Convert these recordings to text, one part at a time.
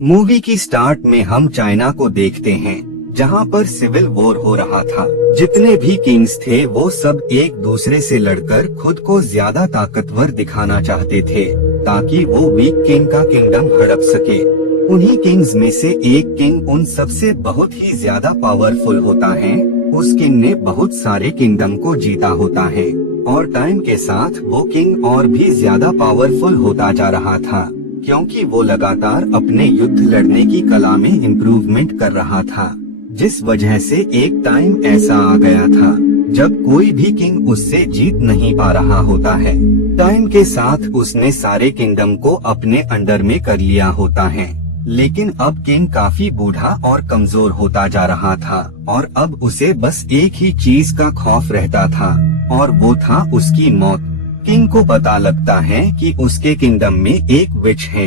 Movie की start में हम चाइना को देखते हैं, जहां पर सिविल वॉर हो रहा था। जितने भी किंग्स थे वो सब एक दूसरे से लड़कर खुद को ज्यादा ताकतवर दिखाना चाहते थे, ताकि वो वीक किंग का किंगडम हड़प सके। उन्हीं किंग्स में से एक किंग उन सबसे बहुत ही ज्यादा पावरफुल होता है। उस किंग ने बहुत सारे किंगडम को जीता होता है और टाइम के साथ वो किंग और भी ज्यादा पावरफुल होता जा रहा था, क्योंकि वो लगातार अपने युद्ध लड़ने की कला में इम्प्रूवमेंट कर रहा था। जिस वजह से एक टाइम ऐसा आ गया था जब कोई भी किंग उससे जीत नहीं पा रहा होता है। टाइम के साथ उसने सारे किंगडम को अपने अंडर में कर लिया होता है, लेकिन अब किंग काफी बूढ़ा और कमजोर होता जा रहा था और अब उसे बस एक ही चीज का खौफ रहता था और वो था उसकी मौत। किंग को पता लगता है कि उसके किंगडम में एक विच है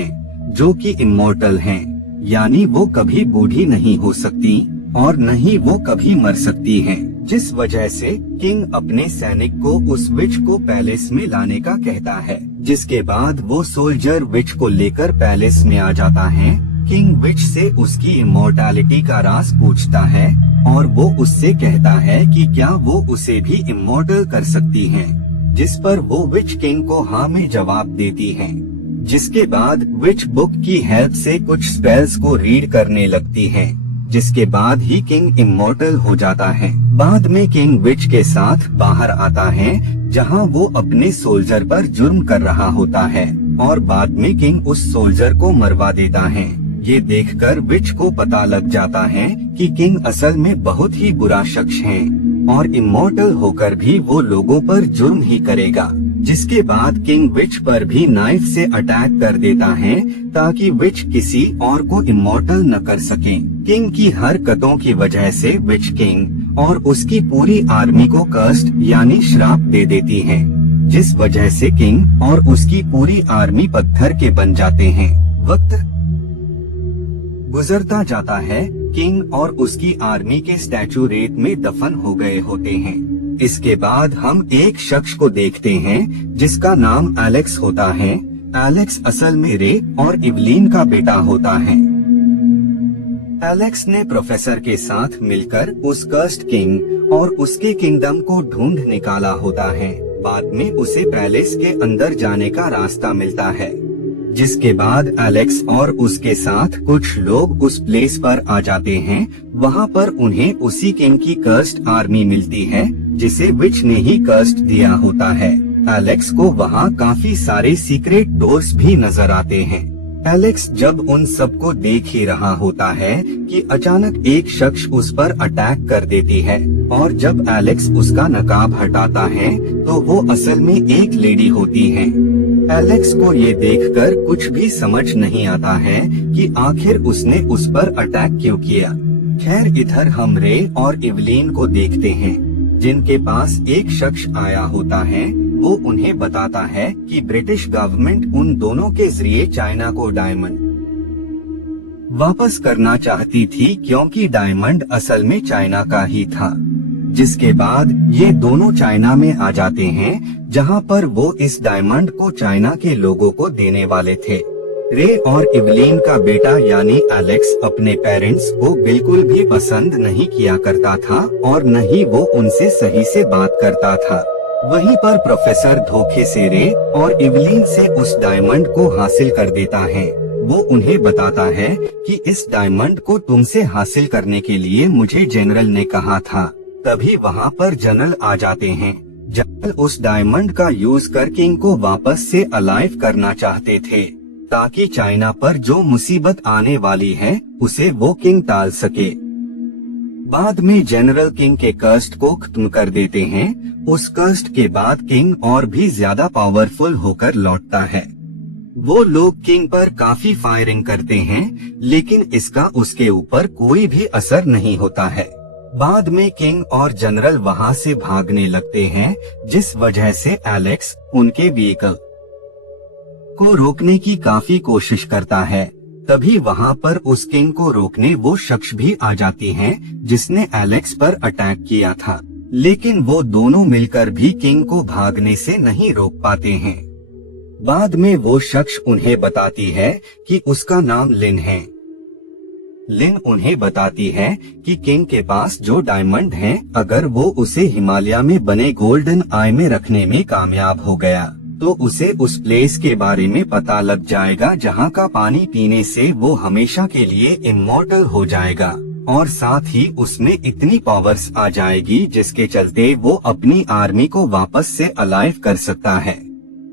जो कि इमॉर्टल है, यानी वो कभी बूढ़ी नहीं हो सकती और न ही वो कभी मर सकती है। जिस वजह से किंग अपने सैनिक को उस विच को पैलेस में लाने का कहता है, जिसके बाद वो सोल्जर विच को लेकर पैलेस में आ जाता है। किंग विच से उसकी इमॉर्टैलिटी का राज पूछता है और वो उससे कहता है कि क्या वो उसे भी इमॉर्टल कर सकती है, जिस पर वो विच किंग को हाँ में जवाब देती है। जिसके बाद विच बुक की हेल्प से कुछ स्पेल्स को रीड करने लगती है, जिसके बाद ही किंग इमॉर्टल हो जाता है। बाद में किंग विच के साथ बाहर आता है, जहां वो अपने सोल्जर पर जुर्म कर रहा होता है और बाद में किंग उस सोल्जर को मरवा देता है। ये देखकर विच को पता लग जाता है कि किंग असल में बहुत ही बुरा शख्स है और इमॉर्टल होकर भी वो लोगों पर जुर्म ही करेगा। जिसके बाद किंग विच पर भी नाइफ से अटैक कर देता है ताकि विच किसी और को इमॉर्टल न कर सके। किंग की हरकतों की वजह से विच किंग और उसकी पूरी आर्मी को कर्स्ड यानी श्राप दे देती है, जिस वजह से किंग और उसकी पूरी आर्मी पत्थर के बन जाते हैं। वक्त गुजरता जाता है, किंग और उसकी आर्मी के स्टैचू रेत में दफन हो गए होते हैं। इसके बाद हम एक शख्स को देखते हैं जिसका नाम एलेक्स होता है। एलेक्स असल में रे और इवलीन का बेटा होता है। एलेक्स ने प्रोफेसर के साथ मिलकर उस कर्स्ड किंग और उसके किंगडम को ढूंढ निकाला होता है। बाद में उसे पैलेस के अंदर जाने का रास्ता मिलता है, जिसके बाद एलेक्स और उसके साथ कुछ लोग उस प्लेस पर आ जाते हैं। वहाँ पर उन्हें उसी किंग की कर्स्ड आर्मी मिलती है, जिसे विच ने ही कर्स्ड दिया होता है। एलेक्स को वहाँ काफी सारे सीक्रेट डोर्स भी नजर आते हैं। एलेक्स जब उन सबको देख ही रहा होता है कि अचानक एक शख्स उस पर अटैक कर देती है और जब एलेक्स उसका नकाब हटाता है तो वो असल में एक लेडी होती है। एलेक्स को ये देखकर कुछ भी समझ नहीं आता है कि आखिर उसने उस पर अटैक क्यों किया। खैर, इधर हम रे और इवलीन को देखते हैं, जिनके पास एक शख्स आया होता है। वो उन्हें बताता है कि ब्रिटिश गवर्नमेंट उन दोनों के जरिए चाइना को डायमंड वापस करना चाहती थी, क्योंकि डायमंड असल में चाइना का ही था। जिसके बाद ये दोनों चाइना में आ जाते हैं, जहां पर वो इस डायमंड को चाइना के लोगों को देने वाले थे। रे और इवलीन का बेटा यानी एलेक्स अपने पेरेंट्स को बिल्कुल भी पसंद नहीं किया करता था और न ही वो उनसे सही से बात करता था। वहीं पर प्रोफेसर धोखे से रे और इवलीन से उस डायमंड को हासिल कर देता है। वो उन्हें बताता है कि इस डायमंड को तुमसे हासिल करने के लिए मुझे जनरल ने कहा था। तभी वहाँ पर जनरल आ जाते हैं। जनरल उस डायमंड का यूज कर किंग को वापस से अलाइव करना चाहते थे, ताकि चाइना पर जो मुसीबत आने वाली है उसे वो किंग टाल सके। बाद में जनरल किंग के कर्स्ट को खत्म कर देते हैं। उस कर्स्ट के बाद किंग और भी ज्यादा पावरफुल होकर लौटता है। वो लोग किंग पर काफी फायरिंग करते हैं, लेकिन इसका उसके ऊपर कोई भी असर नहीं होता है। बाद में किंग और जनरल वहाँ से भागने लगते हैं, जिस वजह से एलेक्स उनके व्हीकल को रोकने की काफी कोशिश करता है। तभी वहाँ पर उस किंग को रोकने वो शख्स भी आ जाती हैं, जिसने एलेक्स पर अटैक किया था, लेकिन वो दोनों मिलकर भी किंग को भागने से नहीं रोक पाते हैं। बाद में वो शख्स उन्हें बताती है कि उसका नाम लिन है। लिन उन्हें बताती है कि किंग के पास जो डायमंड हैं, अगर वो उसे हिमालय में बने गोल्डन आई में रखने में कामयाब हो गया तो उसे उस प्लेस के बारे में पता लग जाएगा जहाँ का पानी पीने से वो हमेशा के लिए इमॉर्टल हो जाएगा, और साथ ही उसमें इतनी पावर्स आ जाएगी जिसके चलते वो अपनी आर्मी को वापस से अलाइव कर सकता है।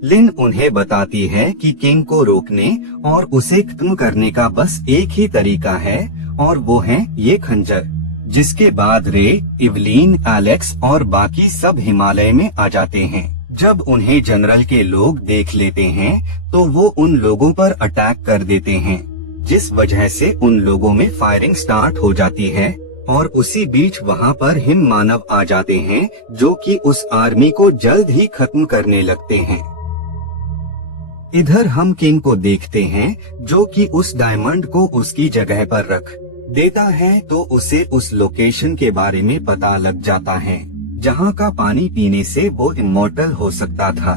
लिन उन्हें बताती है कि किंग को रोकने और उसे खत्म करने का बस एक ही तरीका है, और वो है ये खंजर। जिसके बाद रे, इवलीन, एलेक्स और बाकी सब हिमालय में आ जाते हैं। जब उन्हें जनरल के लोग देख लेते हैं तो वो उन लोगों पर अटैक कर देते हैं, जिस वजह से उन लोगों में फायरिंग स्टार्ट हो जाती है, और उसी बीच वहाँ पर हिम मानव आ जाते हैं जो कि उस आर्मी को जल्द ही खत्म करने लगते हैं। इधर हम किंग को देखते हैं जो कि उस डायमंड को उसकी जगह पर रख देता है, तो उसे उस लोकेशन के बारे में पता लग जाता है जहाँ का पानी पीने से वो इमॉर्टल हो सकता था।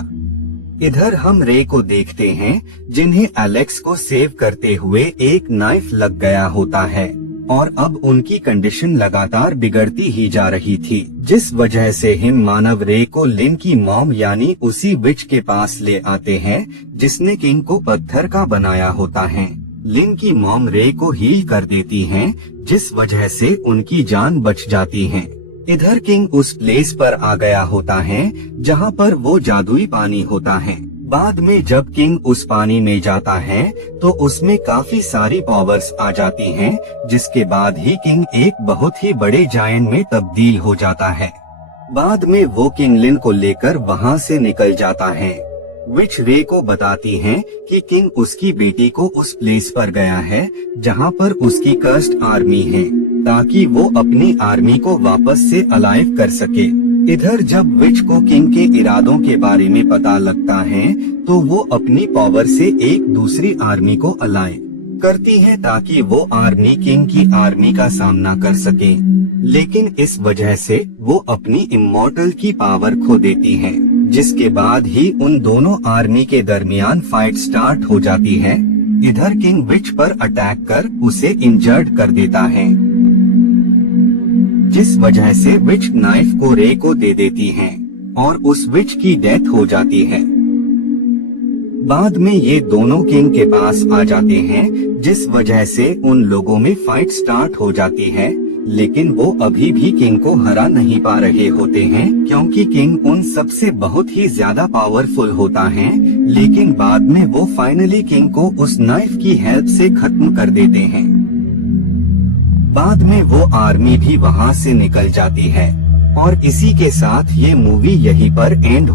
इधर हम रे को देखते हैं जिन्हें एलेक्स को सेव करते हुए एक नाइफ लग गया होता है, और अब उनकी कंडीशन लगातार बिगड़ती ही जा रही थी, जिस वजह से हिम मानव रे को लिन की मॉम यानी उसी विच के पास ले आते हैं जिसने किंग को पत्थर का बनाया होता है। लिन की मॉम रे को हील कर देती हैं, जिस वजह से उनकी जान बच जाती है। इधर किंग उस प्लेस पर आ गया होता है जहाँ पर वो जादुई पानी होता है। बाद में जब किंग उस पानी में जाता है तो उसमें काफी सारी पावर्स आ जाती हैं, जिसके बाद ही किंग एक बहुत ही बड़े जायंट में तब्दील हो जाता है। बाद में वो किंग लिन को लेकर वहाँ से निकल जाता है। विच रे को बताती है कि किंग उसकी बेटी को उस प्लेस पर गया है जहाँ पर उसकी कर्स्ड आर्मी है, ताकि वो अपनी आर्मी को वापस से अलाइव कर सके। इधर जब विच को किंग के इरादों के बारे में पता लगता है तो वो अपनी पावर से एक दूसरी आर्मी को अलाइव करती है ताकि वो आर्मी किंग की आर्मी का सामना कर सके, लेकिन इस वजह से वो अपनी इमॉर्टल की पावर खो देती है, जिसके बाद ही उन दोनों आर्मी के दरमियान फाइट स्टार्ट हो जाती है। इधर किंग विच पर अटैक कर उसे इंजर्ड कर देता है, जिस वजह से विच नाइफ को रे को दे देती है और उस विच की डेथ हो जाती है। बाद में ये दोनों किंग के पास आ जाते हैं, जिस वजह से उन लोगों में फाइट स्टार्ट हो जाती है, लेकिन वो अभी भी किंग को हरा नहीं पा रहे होते हैं, क्योंकि किंग उन सबसे बहुत ही ज्यादा पावरफुल होता है। लेकिन बाद में वो फाइनली किंग को उस नाइफ की हेल्प से खत्म कर देते हैं। बाद में वो आर्मी भी वहाँ से निकल जाती है, और इसी के साथ ये मूवी यहीं पर एंड